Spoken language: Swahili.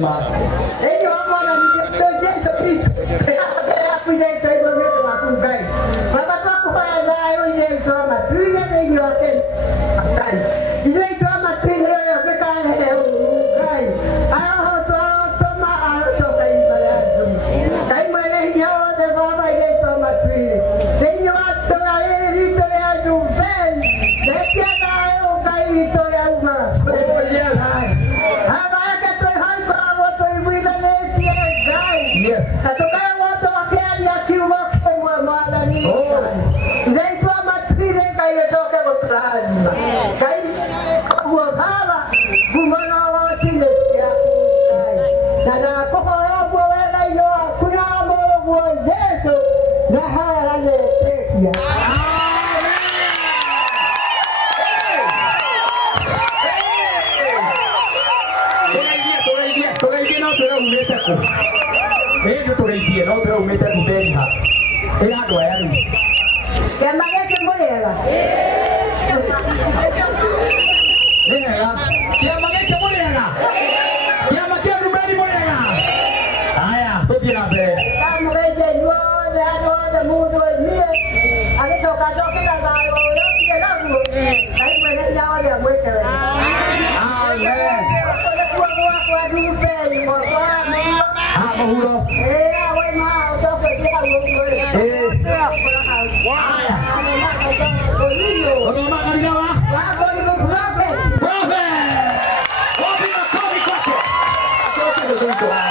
rurema. Eyo amona ni Yesu Kristo. Akuja taibo mtu wakungai. Baba tukuhaya nayo Yesu ama tuye ni yote. Akai. Yesu ama tuye yote kana leo ngai. Aho to ma aho kai baladu. Kai mele yote baba Yesu ama tuye. Tenyo atora rito ya duben. Dekia nayo kai rito ya uma. Oh yes. Yes. Atokana wote wakali akiwa kwa mwadani. Ndio matire kayotoka kutrani. Kai kwa baba kumana watinde ya. Na kwa hapo wala ino kuna mambo Yesu na hala ne tekia. Ndio tugeithie no tũra umĩte Ndumberi ha. Andũ aya rĩu. Kĩama gĩkĩ mũrĩega. Nĩega. Kĩama gĩkĩ mũrĩega. Kĩama kĩa Ndumberi mũrĩega. Haya, tũthiĩ na mbere. Kama wewe ndio ndio mundu nie. Alisoka na thayũ ũrĩa ũkĩragwo. Kai mwene nyawa ya mwĩkere. Amen. Kwa Ndumberi kwa Mahuro. Wewe ma utoke bila wewe. Haya. Ndio maana wa. Wako ni prophet. Prophet. Wapi makofi kwake? Asante sana.